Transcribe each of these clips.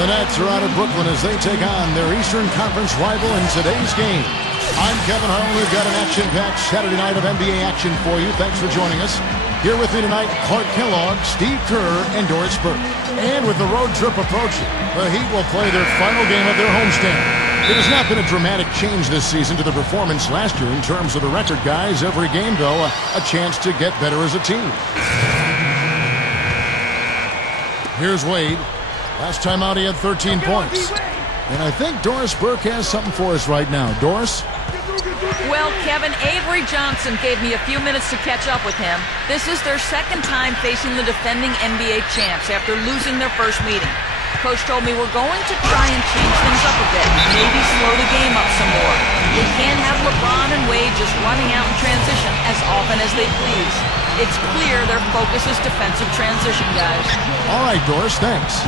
The Nets are out of Brooklyn as they take on their Eastern Conference rival in today's game. I'm Kevin Harlan. We've got an action-packed Saturday night of NBA action for you. Thanks for joining us. Here with me tonight, Clark Kellogg, Steve Kerr, and Doris Burke. And with the road trip approaching, the Heat will play their final game of their homestand. It has not been a dramatic change this season to the performance last year in terms of the record, guys. Every game, though, a chance to get better as a team. Here's Wade. Last time out, he had 13 points. And I think Doris Burke has something for us right now. Doris? Well, Kevin, Avery Johnson gave me a few minutes to catch up with him. This is their second time facing the defending NBA champs after losing their first meeting. Coach told me we're going to try and change things up a bit, maybe slow the game up some more. We can't have LeBron and Wade just running out in transition as often as they please. It's clear their focus is defensive transition, guys. All right, Doris, thanks.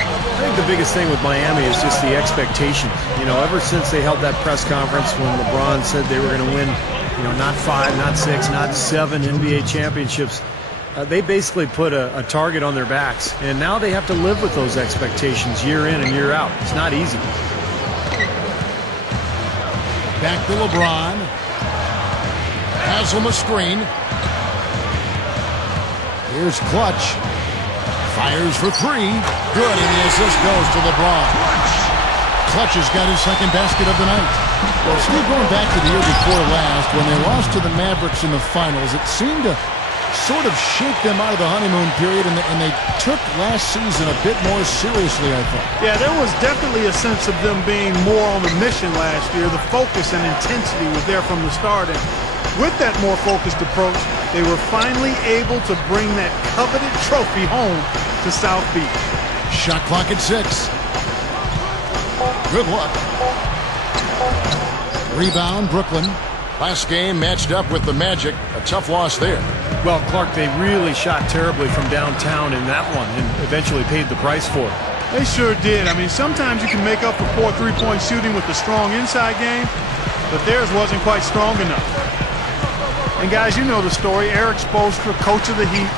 I think the biggest thing with Miami is just the expectations. You know, ever since they held that press conference when LeBron said they were going to win, you know, not 5, not 6, not 7 NBA championships, they basically put a target on their backs. And now they have to live with those expectations year in and year out. It's not easy. Back to LeBron. Has him a screen. Here's Clutch. Fires for 3. Good, and the assist goes to LeBron. Clutch has got his second basket of the night. Well, Steve, going back to the year before last, when they lost to the Mavericks in the finals, it seemed to sort of shake them out of the honeymoon period, and they took last season a bit more seriously, I thought. Yeah, there was definitely a sense of them being more on the mission last year. The focus and intensity was there from the start, and with that more focused approach, they were finally able to bring that coveted trophy home to South Beach. Shot clock at 6. Good luck. Rebound, Brooklyn. Last game matched up with the Magic. A tough loss there. Well, Clark, they really shot terribly from downtown in that one and eventually paid the price for it. They sure did. I mean, sometimes you can make up for poor three-point shooting with a strong inside game, but theirs wasn't quite strong enough. And guys, you know the story. Eric Spoelstra, coach of the Heat,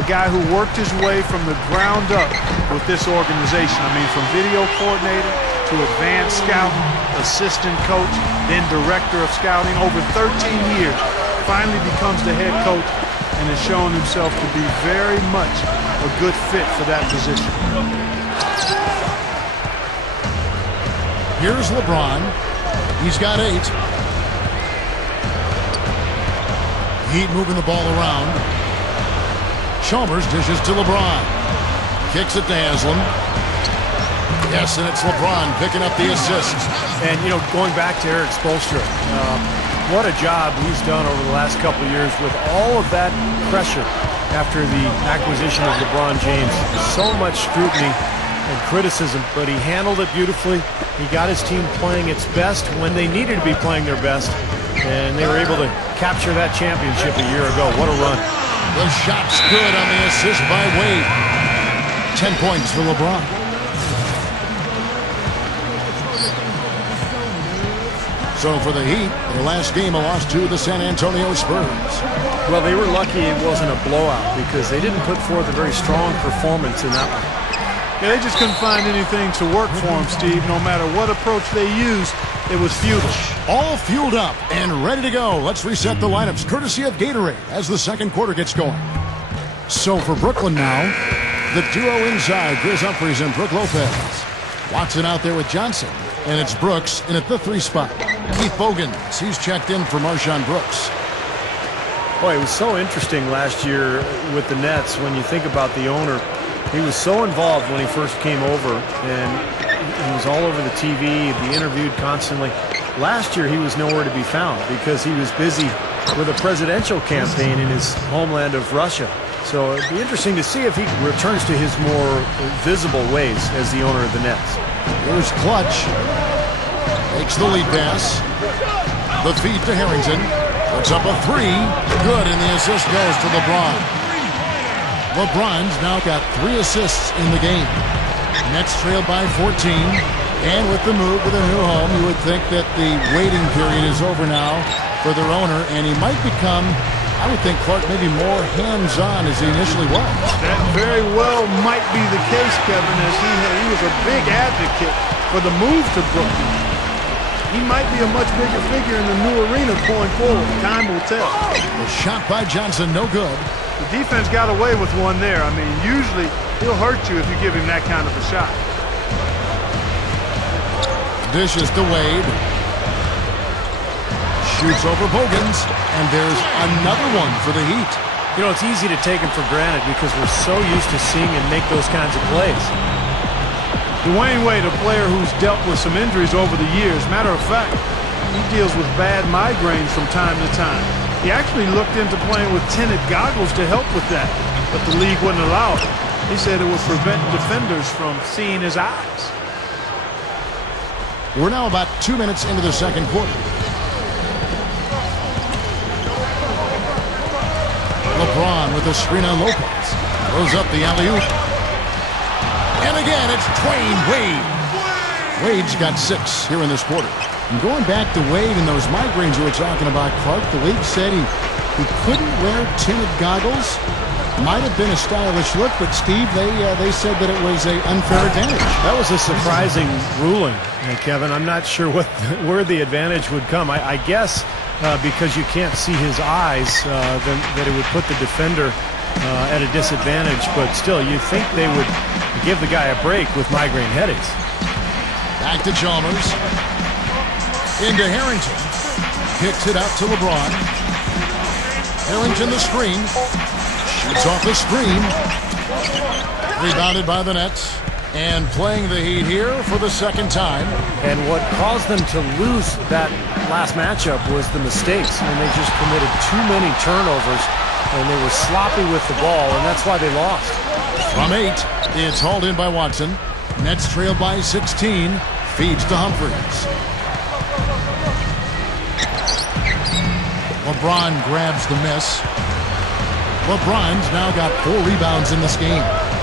a guy who worked his way from the ground up with this organization. I mean, from video coordinator to advanced scouting, assistant coach, then director of scouting, over 13 years, finally becomes the head coach and has shown himself to be very much a good fit for that position. Here's LeBron. He's got 8. Heat moving the ball around. Chalmers dishes to LeBron. Kicks it to Haslam. Yes, and it's LeBron picking up the assist. And, you know, going back to Eric Spoelstra, what a job he's done over the last couple of years with all of that pressure after the acquisition of LeBron James. So much scrutiny and criticism, but he handled it beautifully. He got his team playing its best when they needed to be playing their best, and they were able to capture that championship a year ago. What a run. The shot's good on the assist by Wade. 10 points for LeBron. So for the Heat, their last game, a loss to the San Antonio Spurs. Well, they were lucky it wasn't a blowout because they didn't put forth a very strong performance in that one. Yeah, they just couldn't find anything to work for them, Steve. No matter what approach they used, it was futile. All fueled up and ready to go. Let's reset the lineups courtesy of Gatorade as the second quarter gets going. So for Brooklyn now, the duo inside, Chris Humphries and Brook Lopez. Watson out there with Johnson, and it's Brooks in at the 3 spot. Keith Bogans, he's checked in for Marshawn Brooks. Boy, it was so interesting last year with the Nets when you think about the owner. He was so involved when he first came over, and he was all over the TV, he'd be interviewed constantly. Last year, he was nowhere to be found because he was busy with a presidential campaign in his homeland of Russia. So it'd be interesting to see if he returns to his more visible ways as the owner of the Nets. Here's Clutch. Makes the lead pass. The feed to Harrington. Puts up a 3. Good, and the assist goes to LeBron. LeBron's now got 3 assists in the game. Nets trailed by 14. And with the move to the new home, you would think that the waiting period is over now for their owner, and he might become I would think Clark maybe more hands-on as he initially was. That very well might be the case, Kevin, as he was a big advocate for the move to Brooklyn. He might be a much bigger figure in the new arena going forward. Time will tell. The shot by Johnson, no good. The defense got away with one there. I mean, usually he'll hurt you if you give him that kind of a shot. Dishes to Wade. Shoots over Bogans, and there's another one for the Heat. You know, it's easy to take him for granted because we're so used to seeing him make those kinds of plays. Dwayne Wade, a player who's dealt with some injuries over the years. Matter of fact, he deals with bad migraines from time to time. He actually looked into playing with tinted goggles to help with that, but the league wouldn't allow it. He said it would prevent defenders from seeing his eyes. We're now about 2 minutes into the second quarter. LeBron with a screen on Lopez. Throws up the alley-oop. And again, it's Dwayne Wade. Wade's got 6 here in this quarter. And going back to Wade and those migraines you were talking about, Clark, the league said he couldn't wear tinted goggles. Might have been a stylish look, but Steve, they said that it was an unfair advantage. That was a surprising ruling, Kevin. I'm not sure where the advantage would come. I guess because you can't see his eyes, that it would put the defender at a disadvantage. But still, you think they would give the guy a break with migraine headaches. Back to Chalmers. Into Harrington. Kicks it out to LeBron. Harrington the screen. Shoots off the screen. Rebounded by the Nets. And playing the Heat here for the second time. And what caused them to lose that last matchup was the mistakes. And they just committed too many turnovers. And they were sloppy with the ball. And that's why they lost. From 8, it's hauled in by Watson. Nets trail by 16. Feeds to Humphries. LeBron grabs the miss. LeBron's now got 4 rebounds in this game.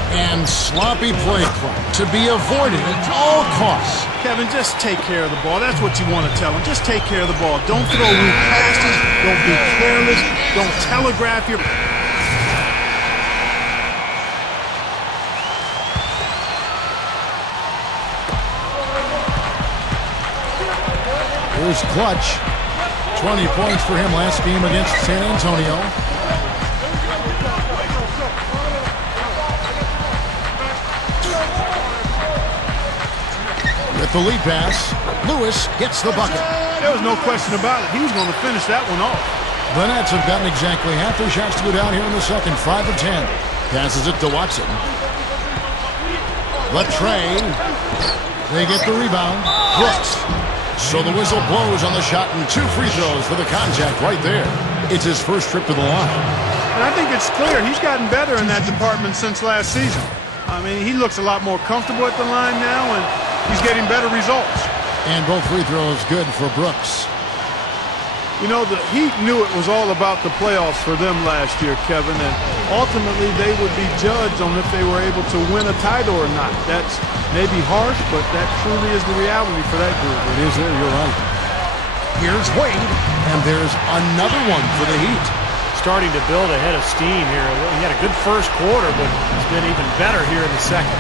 And sloppy play to be avoided at all costs. Kevin, just take care of the ball. That's what you want to tell him. Just take care of the ball. Don't throw weak passes. Don't be careless. Don't telegraph your... Here's Clutch. 20 points for him last game against San Antonio. With the lead pass, Lewis gets the bucket. There was no question about it. He was going to finish that one off. The Nets have gotten exactly half their shots to go down here in the second. 5 of 10. Passes it to Watson. Latrey. They get the rebound. Brooks. So the whistle blows on the shot and 2 free throws for the contact right there. It's his first trip to the line. And I think it's clear he's gotten better in that department since last season. I mean, he looks a lot more comfortable at the line now, and he's getting better results. And both free throws good for Brooks. You know, the Heat knew it was all about the playoffs for them last year, Kevin, and ultimately they would be judged on if they were able to win a title or not. That's maybe harsh, but that truly is the reality for that group. It is there, you're right. Here's Wade, and there's another one for the Heat. Starting to build a head of steam here. He had a good first quarter, but he's been even better here in the second.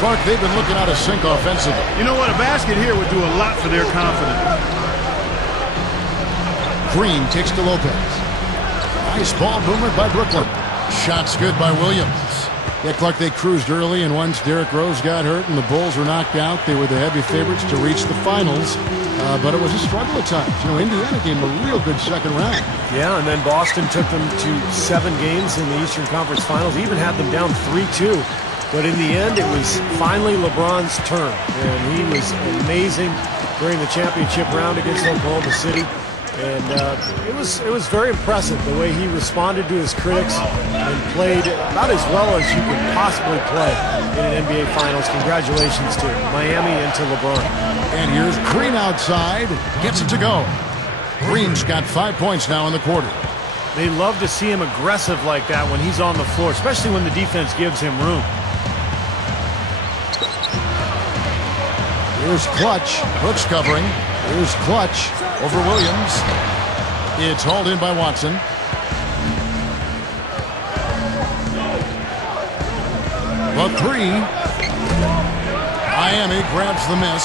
Clark, they've been looking out of sync offensively. You know what? A basket here would do a lot for their confidence. Green kicks to Lopez. Nice ball movement by Brooklyn. Shots good by Williams. Yeah, Clark, they cruised early, and once Derrick Rose got hurt and the Bulls were knocked out, they were the heavy favorites to reach the finals. But it was a struggle at times. You know, Indiana gave them a real good second round. Yeah, and then Boston took them to 7 games in the Eastern Conference Finals, even had them down 3-2. But in the end, it was finally LeBron's turn, and he was amazing during the championship round against Oklahoma City. And it was very impressive the way he responded to his critics and played about as well as you could possibly play in an NBA Finals. Congratulations to Miami and to LeBron. And here's Green outside. Gets it to go. Green's got 5 points now in the quarter. They love to see him aggressive like that when he's on the floor, especially when the defense gives him room. Here's Clutch. Brooks covering. Here's Clutch over Williams. It's hauled in by Watson. The three. Miami grabs the miss.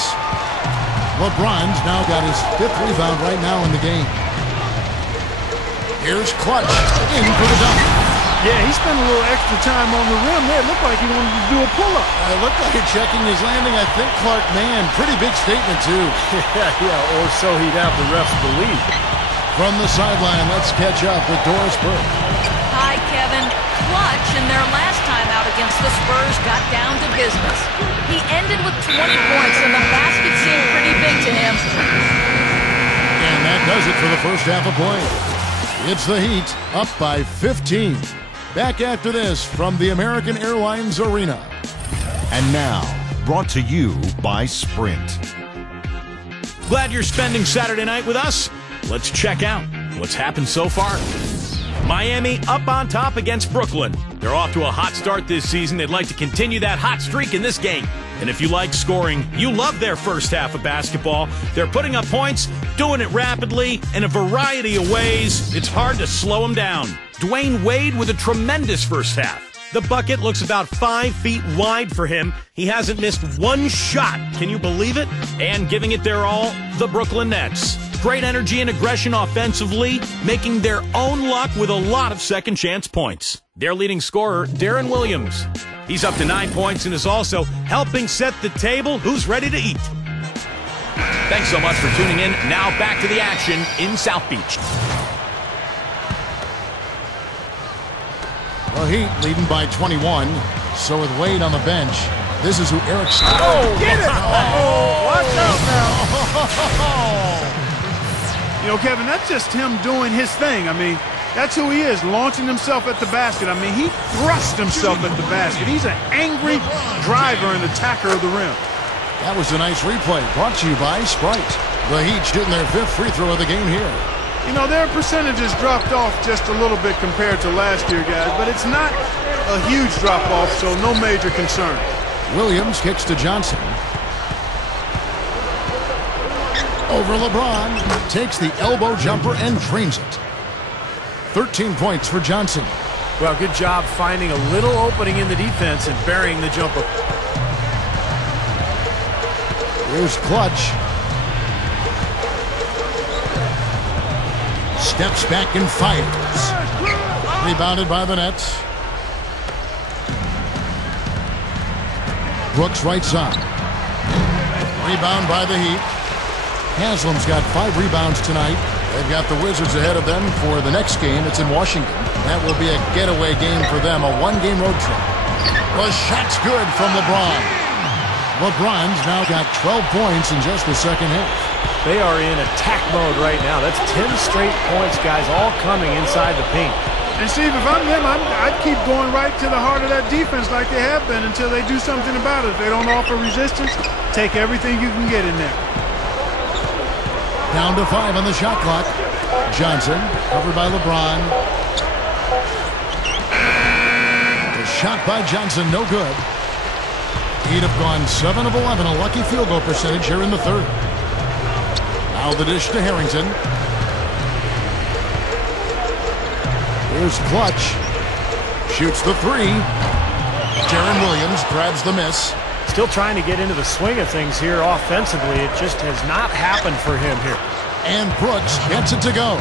LeBron's now got his 5th rebound right now in the game. Here's Clutch in for the dunk. Yeah, he spent a little extra time on the rim there. It looked like he wanted to do a pull-up. It looked like checking his landing. I think Clark, man, pretty big statement, too. Yeah, or so he'd have the refs believe. From the sideline, let's catch up with Doris Burke. Hi, Kevin. Clutch in their last time out against the Spurs got down to business. He ended with 20 points, and the basket seemed pretty big to him. And that does it for the first half of play. It's the Heat, up by 15. Back after this from the American Airlines Arena. And now, brought to you by Sprint. Glad you're spending Saturday night with us. Let's check out what's happened so far. Miami up on top against Brooklyn. They're off to a hot start this season. They'd like to continue that hot streak in this game. And if you like scoring, you love their first half of basketball. They're putting up points, doing it rapidly, in a variety of ways. It's hard to slow them down. Dwayne Wade with a tremendous first half. The bucket looks about 5 feet wide for him. He hasn't missed one shot. Can you believe it? And giving it their all, the Brooklyn Nets. Great energy and aggression offensively, making their own luck with a lot of second-chance points. Their leading scorer, Darren Williams. He's up to 9 points and is also helping set the table. Who's ready to eat? Thanks so much for tuning in. Now back to the action in South Beach. The Heat leading by 21. So with Wade on the bench, this is who Eric's... Oh, get it! Oh, watch out now. You know, Kevin, that's just him doing his thing. I mean, that's who he is, launching himself at the basket. I mean, he thrust himself at the basket. He's an angry driver and attacker of the rim. That was a nice replay, brought to you by Sprite. The Heat shooting their 5th free throw of the game here. You know, their percentages dropped off just a little bit compared to last year, guys, but it's not a huge drop-off, so no major concern. Williams kicks to Johnson. Over LeBron, takes the elbow jumper and drains it. 13 points for Johnson. Well, good job finding a little opening in the defense and burying the jumper. Here's Clutch. Steps back and fires. Rebounded by the Nets. Brooks right side. Rebound by the Heat. Haslam's got 5 rebounds tonight. They've got the Wizards ahead of them for the next game. It's in Washington. That will be a getaway game for them, a 1-game road trip. The shot's good from LeBron. LeBron's now got 12 points in just the second half. They are in attack mode right now. That's 10 straight points, guys, all coming inside the paint. And Steve, if I'm them, I'd keep going right to the heart of that defense like they have been until they do something about it. If they don't offer resistance, take everything you can get in there. Down to 5 on the shot clock. Johnson, covered by LeBron. The shot by Johnson, no good. He'd have gone 7 of 11, a lucky field goal percentage here in the third. Now the dish to Harrington. Here's Clutch. Shoots the 3. Darren Williams grabs the miss. Still trying to get into the swing of things here offensively. It just has not happened for him here. And Brooks gets it to go.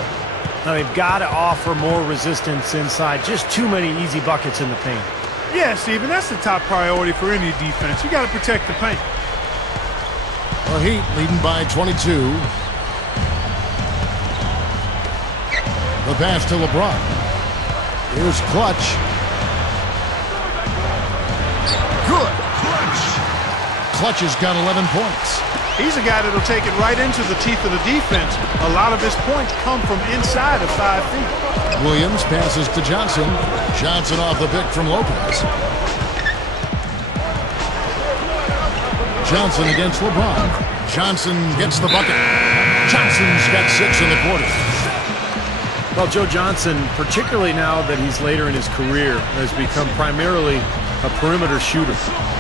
Now they've got to offer more resistance inside. Just too many easy buckets in the paint. Yeah, Steve, and that's the top priority for any defense. You got to protect the paint. The Heat leading by 22. The pass to LeBron. Here's Clutch. Good. Clutch has got 11 points. He's a guy that'll take it right into the teeth of the defense. A lot of his points come from inside of 5 feet. Williams passes to Johnson. Johnson off the pick from Lopez. Johnson against LeBron. Johnson gets the bucket. Johnson's got 6 in the quarter. Well, Joe Johnson, particularly now that he's later in his career, has become primarily a perimeter shooter.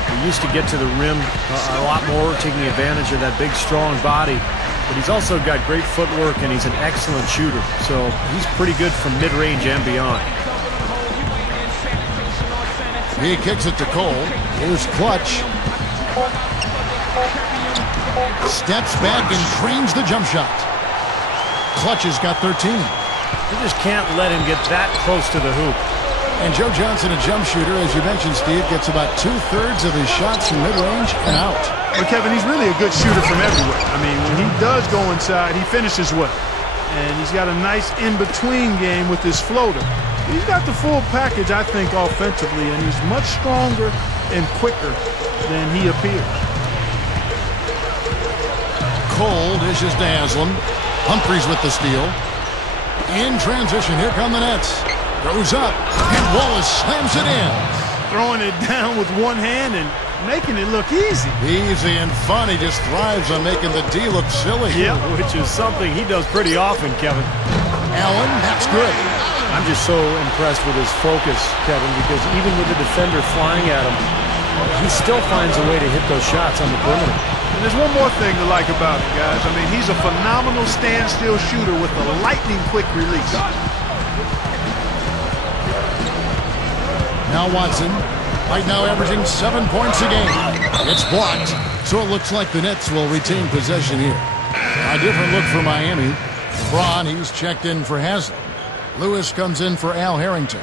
He used to get to the rim a lot more, taking advantage of that big, strong body. But he's also got great footwork, and he's an excellent shooter. So he's pretty good from mid-range and beyond. He kicks it to Cole. Here's Clutch. Steps back and trains the jump shot. Clutch has got 13. You just can't let him get that close to the hoop. And Joe Johnson, a jump shooter, as you mentioned, Steve, gets about 2/3 of his shots from mid-range and out. But Kevin, he's really a good shooter from everywhere. I mean, when he does go inside, he finishes well. And he's got a nice in-between game with his floater. He's got the full package, I think, offensively, and he's much stronger and quicker than he appears. Cole dishes to Haslam. Humphries with the steal. In transition, here come the Nets. Goes up, and Wallace slams it in. Throwing it down with one hand and making it look easy. Easy and fun. He just thrives on making the D look silly. Yeah, which is something he does pretty often, Kevin. Allen, that's good. I'm just so impressed with his focus, Kevin, because even with the defender flying at him, he still finds a way to hit those shots on the perimeter. And there's one more thing to like about him, guys. I mean, he's a phenomenal standstill shooter with a lightning-quick release. Now Watson, right now averaging 7 points a game. It's blocked, so it looks like the Nets will retain possession here. A different look for Miami. LeBron, he's checked in for Haslam. Lewis comes in for Al Harrington.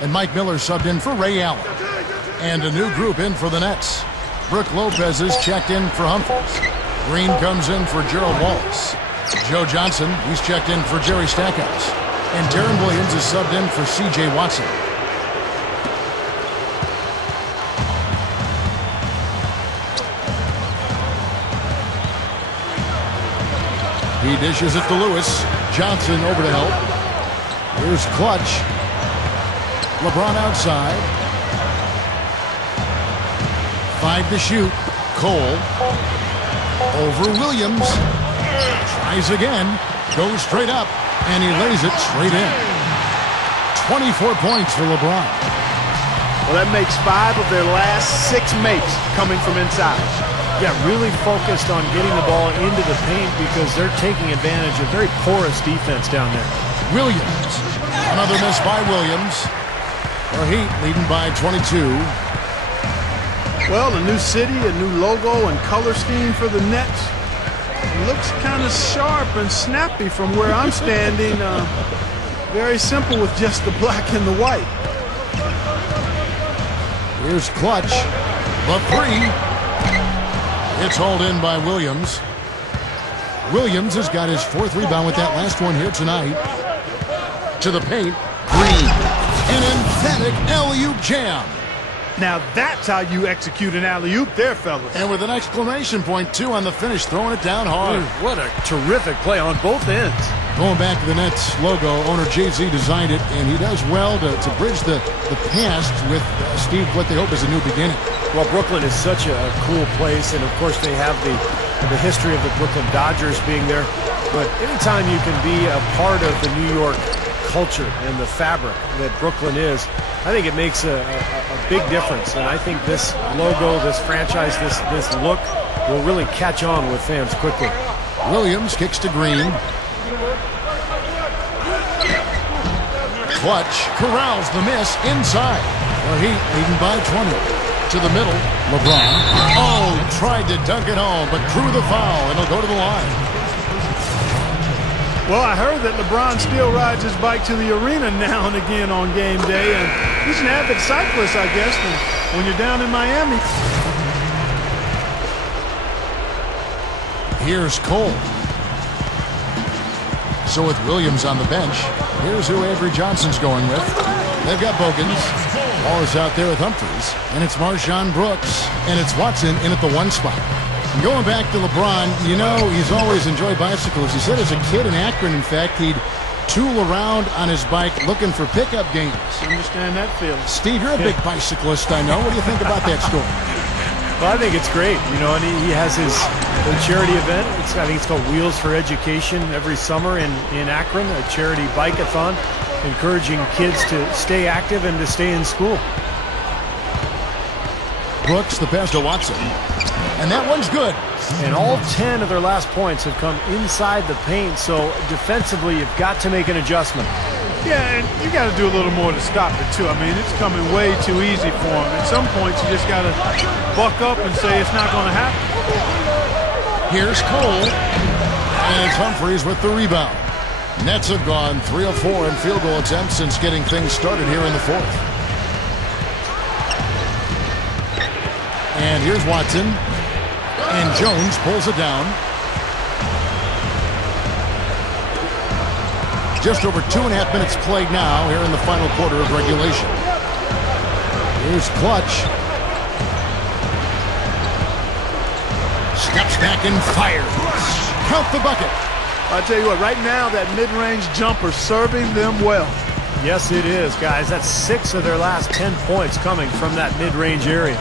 And Mike Miller subbed in for Ray Allen. And a new group in for the Nets. Brooke Lopez is checked in for Humphries. Green comes in for Gerald Wallace. Joe Johnson, he's checked in for Jerry Stackhouse. And Darren Williams is subbed in for C.J. Watson. He dishes it to Lewis. Johnson over to help. Here's Clutch. LeBron outside. 5 to shoot. Cole. Over Williams. Tries again. Goes straight up. And he lays it straight in. 24 points for LeBron. Well, that makes 5 of their last 6 makes coming from inside. Yeah, really focused on getting the ball into the paint because they're taking advantage of very porous defense down there. Williams. Another miss by Williams. The Heat leading by 22. Well, a new city, a new logo and color scheme for the Nets. It looks kind of sharp and snappy from where I'm standing. Very simple with just the black and the white. Here's Clutch. The 3. It's hauled in by Williams. Williams has got his 4th rebound with that last one here tonight. To the paint. Green. An emphatic alley-oop jam. Now that's how you execute an alley-oop there, fellas. And with an exclamation point, too, on the finish, throwing it down hard. What a terrific play on both ends. Going back to the Nets logo, owner Jay-Z designed it, and he does well to bridge the past with, Steve, what they hope is a new beginning. Well, Brooklyn is such a cool place, and of course they have the history of the Brooklyn Dodgers being there. But anytime you can be a part of the New York culture and the fabric that Brooklyn is, I think it makes a big difference. And I think this logo, this franchise, this look will really catch on with fans quickly. Williams kicks to Green. Clutch corrals the miss inside. The Heat leading by 20. To the middle, LeBron. Oh, tried to dunk it home, but drew the foul, and he'll go to the line. Well, I heard that LeBron still rides his bike to the arena now and again on game day, and he's an avid cyclist, I guess, when you're down in Miami. Here's Cole. So with Williams on the bench, here's who Avery Johnson's going with. They've got Bogans. Ball is out there with Humphries. And it's Marshawn Brooks. And it's Watson in at the 1 spot. And going back to LeBron, you know, he's always enjoyed bicycles. He said as a kid in Akron, in fact, he'd tool around on his bike looking for pickup games. Understand that feeling. Steve, you're a big bicyclist, I know. What do you think about that story? Well, I think it's great, you know, and he has his charity event. I think it's called Wheels for Education every summer in Akron, a charity bike-a-thon, encouraging kids to stay active and to stay in school. Brooks, the pass to Watson. And that one's good. And all 10 of their last points have come inside the paint, so defensively you've got to make an adjustment. Yeah, and you got to do a little more to stop it, too. I mean, it's coming way too easy for him. At some points, you just got to buck up and say it's not going to happen. Here's Cole. And it's Humphreys with the rebound. Nets have gone 3 of 4 in field goal attempts since getting things started here in the fourth. And here's Watson. And Jones pulls it down. Just over 2.5 minutes played now here in the final quarter of regulation. Here's Clutch. Steps back and fires. Count the bucket. I tell you what, right now that mid-range jumper serving them well. Yes, it is, guys. That's 6 of their last 10 points coming from that mid-range area.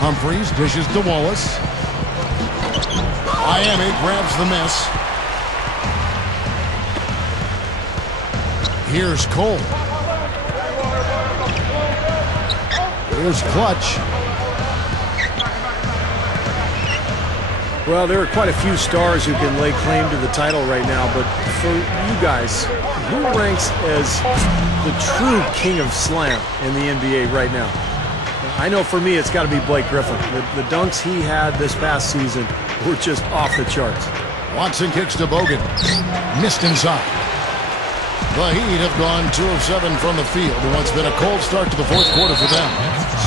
Humphreys dishes to Wallace. Miami grabs the miss. Here's Cole. Here's Clutch. Well, there are quite a few stars who can lay claim to the title right now, but for you guys, who ranks as the true king of slam in the NBA right now? I know for me it's got to be Blake Griffin. The dunks he had this past season were just off the charts. Watson kicks to Bogan. Missed inside. The Heat have gone 2 of 7 from the field in what's been a cold start to the fourth quarter for them.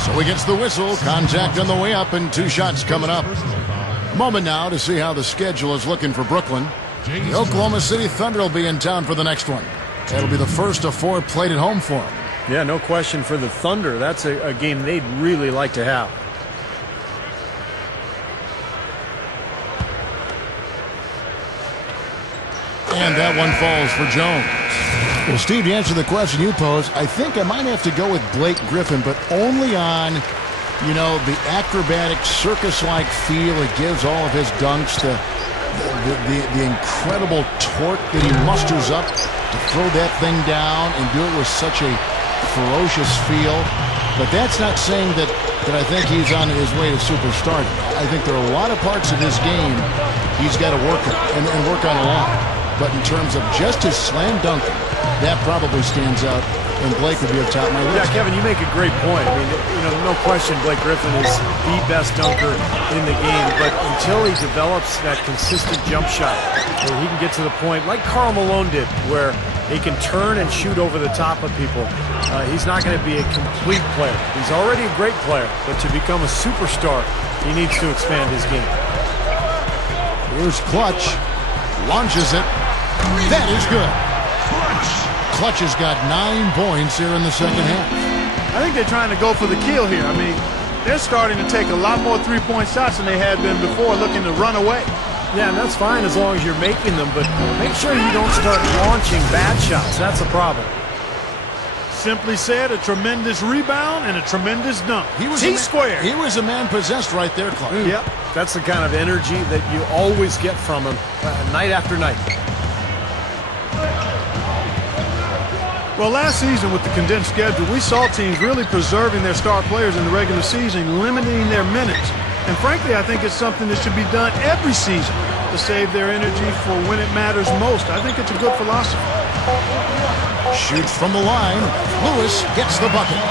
So he gets the whistle. Contact on the way up and 2 shots coming up. Moment now to see how the schedule is looking for Brooklyn. The Oklahoma City Thunder will be in town for the next one. That'll be the first of 4 played at home for them. Yeah, no question for the Thunder. That's a game they'd really like to have. And that one falls for Jones. Well, Steve, to answer the question you posed, I think I might have to go with Blake Griffin, but only on, you know, the acrobatic circus-like feel it gives all of his dunks, the incredible torque that he musters up to throw that thing down and do it with such a ferocious feel. But that's not saying that I think he's on his way to superstardom. I think there are a lot of parts of his game he's got to work on and work on a lot. But in terms of just his slam dunking, that probably stands out, and Blake would be up top of my list. Yeah, Kevin, you make a great point. I mean, you know, no question Blake Griffin is the best dunker in the game, but until he develops that consistent jump shot where he can get to the point, like Karl Malone did, where he can turn and shoot over the top of people, he's not going to be a complete player. He's already a great player, but to become a superstar, he needs to expand his game. Here's Clutch. Launches it. That is good. Clutch has got 9 points here in the second half. I think they're trying to go for the kill here. I mean, they're starting to take a lot more three-point shots than they had been before, looking to run away. Yeah, and that's fine as long as you're making them, but make sure you don't start launching bad shots. That's a problem. Simply said, a tremendous rebound and a tremendous dunk. He was T-square. He was a man possessed right there, Clark. Yep, that's the kind of energy that you always get from him night after night. Well, last season with the condensed schedule, we saw teams really preserving their star players in the regular season, limiting their minutes. And frankly, I think it's something that should be done every season to save their energy for when it matters most. I think it's a good philosophy. Shoots from the line. Lewis gets the bucket.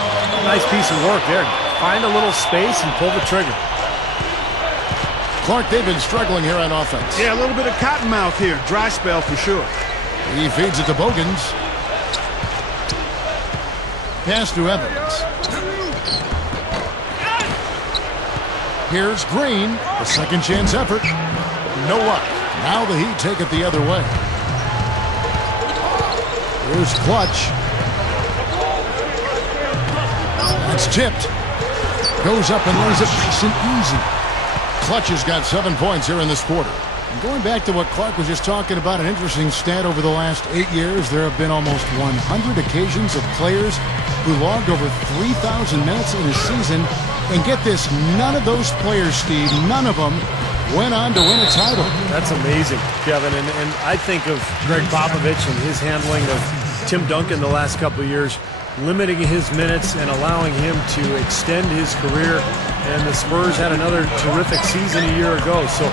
Nice piece of work there. Find a little space and pull the trigger. Clark, they've been struggling here on offense. Yeah, a little bit of cottonmouth here. Dry spell for sure. He feeds it to Bogans. Pass to Evans. Here's Green. A second chance effort. No luck. Now the Heat take it the other way. Here's Clutch. That's tipped. Goes up and lays it nice and easy. Clutch has got 7 points here in this quarter. And going back to what Clark was just talking about, an interesting stat over the last 8 years, there have been almost 100 occasions of players who logged over 3,000 minutes in a season. And get this, none of those players, Steve, none of them went on to win a title. That's amazing, Kevin. And I think of Greg Popovich and his handling of Tim Duncan the last couple of years, limiting his minutes and allowing him to extend his career. And the Spurs had another terrific season a year ago. So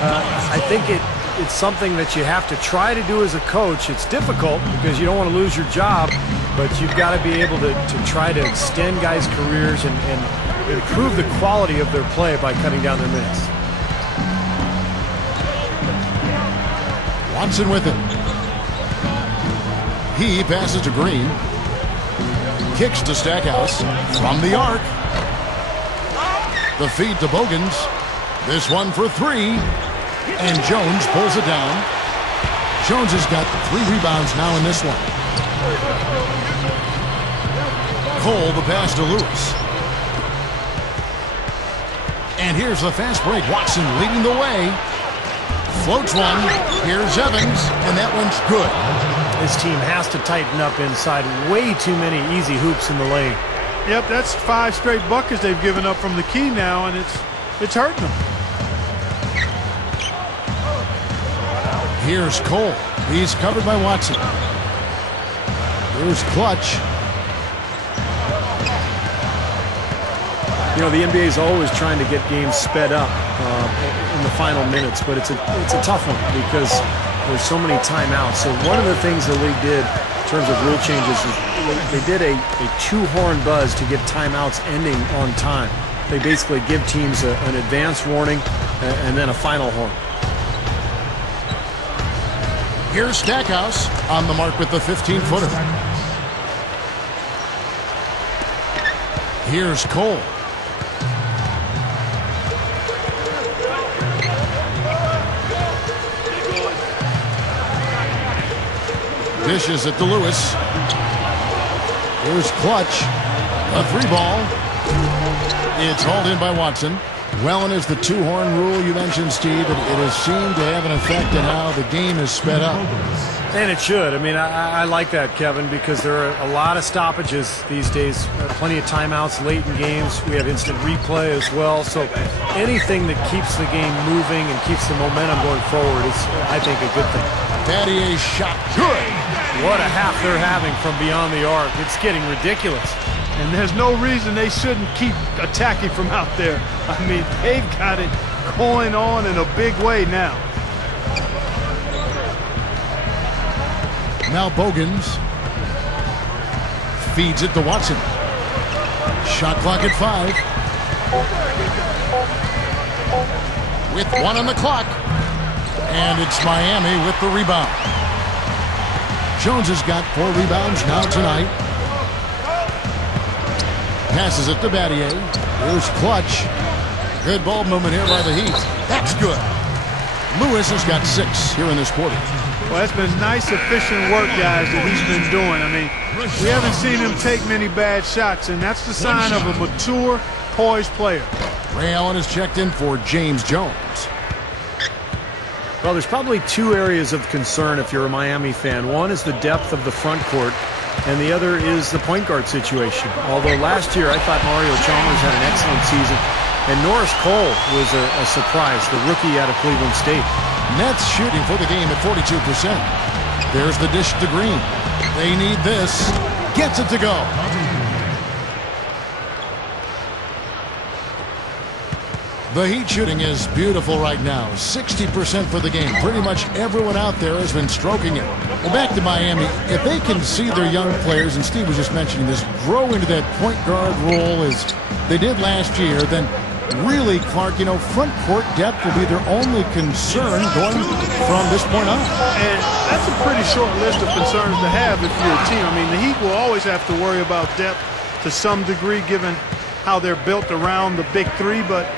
I think it it's something that you have to try to do as a coach. It's difficult because you don't want to lose your job, but you've got to be able to try to extend guys' careers and improve the quality of their play by cutting down their minutes. Watson with it. He passes to Green. Kicks to Stackhouse from the arc. The feed to Bogans. This one for three. And Jones pulls it down. Jones has got 3 rebounds now in this one. Cole the pass to Lewis. And here's the fast break. Watson leading the way. Floats one. Here's Evans. And that one's good. This team has to tighten up inside. Way too many easy hoops in the lane. Yep, that's 5 straight buckets they've given up from the key now, and it's hurting them. Here's Cole. He's covered by Watson. Here's Clutch. You know, the NBA is always trying to get games sped up in the final minutes, but it's a tough one because there's so many timeouts. So one of the things the league did in terms of rule changes is they did a 2-horn buzz to get timeouts ending on time. They basically give teams an advance warning and then a final horn. Here's Stackhouse on the mark with the 15-footer. Here's Cole. Dishes it to Lewis. Here's Clutch. A 3-ball. It's hauled in by Watson. Well, and as the 2-horn rule you mentioned, Steve, it has seemed to have an effect on how the game is sped up. And it should. I mean, I like that, Kevin, because there are a lot of stoppages these days. Plenty of timeouts late in games. We have instant replay as well. So anything that keeps the game moving and keeps the momentum going forward is, I think, a good thing. Battier's shot. Good. What a half they're having from beyond the arc. It's getting ridiculous. And there's no reason they shouldn't keep attacking from out there. I mean, they've got it going on in a big way now. Now Bogans feeds it to Watson. Shot clock at 5. With 1 on the clock. And it's Miami with the rebound. Jones has got 4 rebounds now tonight. Passes it to Battier. Here's Clutch. Good ball movement here by the Heat. That's good. Lewis has got 6 here in this quarter. Well, that's been nice, efficient work, guys, that he's been doing. I mean, we haven't seen him take many bad shots, and that's the sign of a mature, poised player. Ray Allen is checked in for James Jones. Well, there's probably 2 areas of concern if you're a Miami fan. One is the depth of the front court, and the other is the point guard situation. Although last year I thought Mario Chalmers had an excellent season, and Norris Cole was a surprise, the rookie out of Cleveland State. Nets shooting for the game at 42%. There's the dish to Green. They need this. Gets it to go. The Heat shooting is beautiful right now. 60% for the game. Pretty much everyone out there has been stroking it. Well, back to Miami. If they can see their young players, and Steve was just mentioning this, grow into that point guard role as they did last year, then really, Clark, you know, front court depth will be their only concern going from this point on. And that's a pretty short list of concerns to have if you're a team. I mean, the Heat will always have to worry about depth to some degree given how they're built around the big 3, but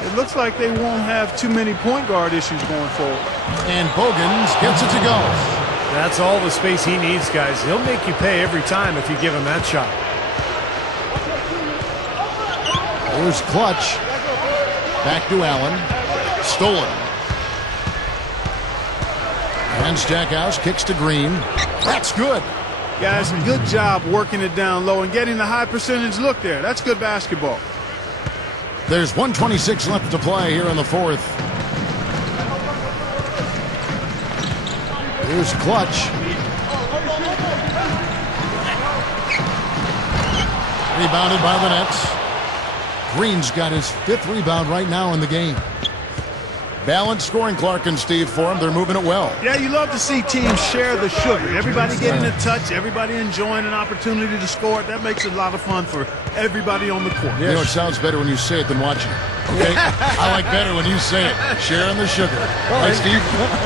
it looks like they won't have too many point guard issues going forward. And Bogans gets it to go. That's all the space he needs, guys. He'll make you pay every time if you give him that shot. Here's Clutch. Back to Allen. Stolen. And Stackhouse kicks to Green. That's good. Guys, good job working it down low and getting the high percentage look there. That's good basketball. There's 1:26 left to play here in the 4th. Here's Clutch. Rebounded by the Nets. Green's got his 5th rebound right now in the game. Balanced scoring, Clark and Steve, for them. They're moving it well. Yeah, you love to see teams share the sugar. Everybody getting a touch, everybody enjoying an opportunity to score. That makes it a lot of fun for everybody on the court. You know, it sounds better when you say it than watching it. Okay? I like better when you say it. Sharing the sugar. Well, Right, Steve?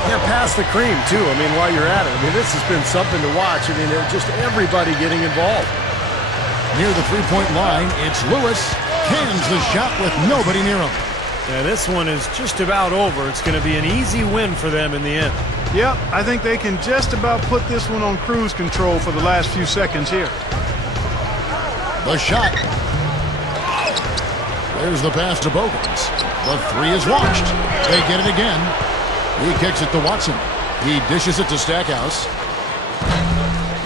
Yeah, pass the cream, too. I mean, while you're at it. I mean, this has been something to watch. I mean, just everybody getting involved. Near the three-point line, it's Lewis. Cans the shot with nobody near him. Yeah, this one is just about over. It's going to be an easy win for them in the end. Yep, I think they can just about put this one on cruise control for the last few seconds here. The shot. There's the pass to Bogans. The three is launched. They get it again. He kicks it to Watson. He dishes it to Stackhouse.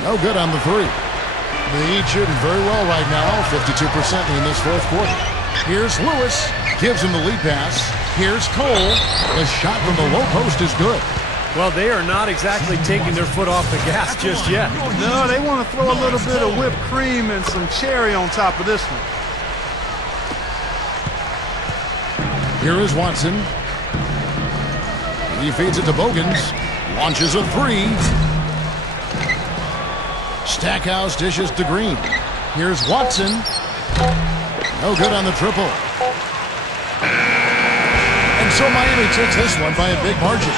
No good on the three. The Heat shooting very well right now, 52% in this fourth quarter. Here's Lewis. Gives him the lead pass. Here's Cole. The shot from the low post is good. Well, they are not exactly taking their foot off the gas just yet. No, they want to throw a little bit of whipped cream and some cherry on top of this one. Here is Watson. He feeds it to Bogans. Launches a three. Stackhouse dishes to Green. Here's Watson. No good on the triple. And so Miami takes this one by a big margin.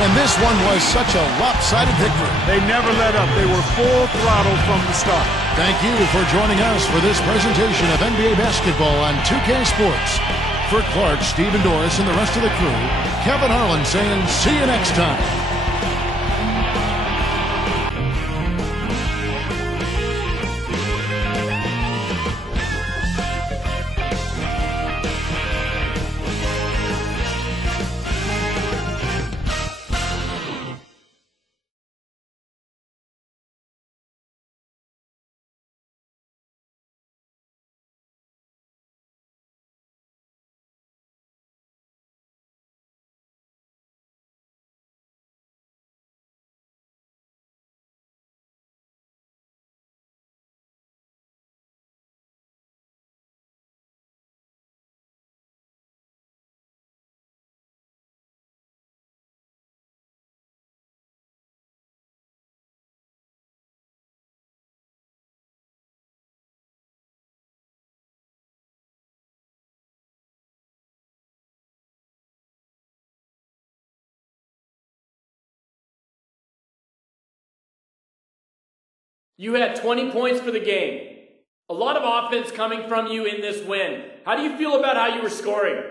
And this one was such a lopsided victory. They never let up. They were full throttle from the start. Thank you for joining us for this presentation of NBA basketball on 2K Sports. For Clark, Steve, and Doris, and the rest of the crew, Kevin Harlan saying, see you next time. You had 20 points for the game. A lot of offense coming from you in this win. How do you feel about how you were scoring?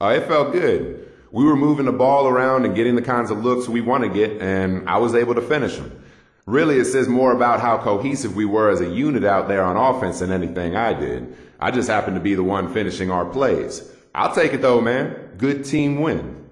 It felt good. We were moving the ball around and getting the kinds of looks we want to get, and I was able to finish them. Really, it says more about how cohesive we were as a unit out there on offense than anything I did. I just happened to be the one finishing our plays. I'll take it though, man. Good team win.